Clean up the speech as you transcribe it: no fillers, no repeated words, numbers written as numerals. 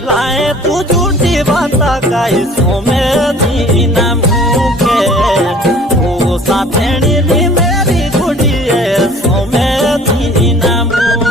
लाए तू झूठी बात काई सोमेरी ना मुके ओ साथेणी ली मेरी गुड़ी है सोमेरी ना मुके।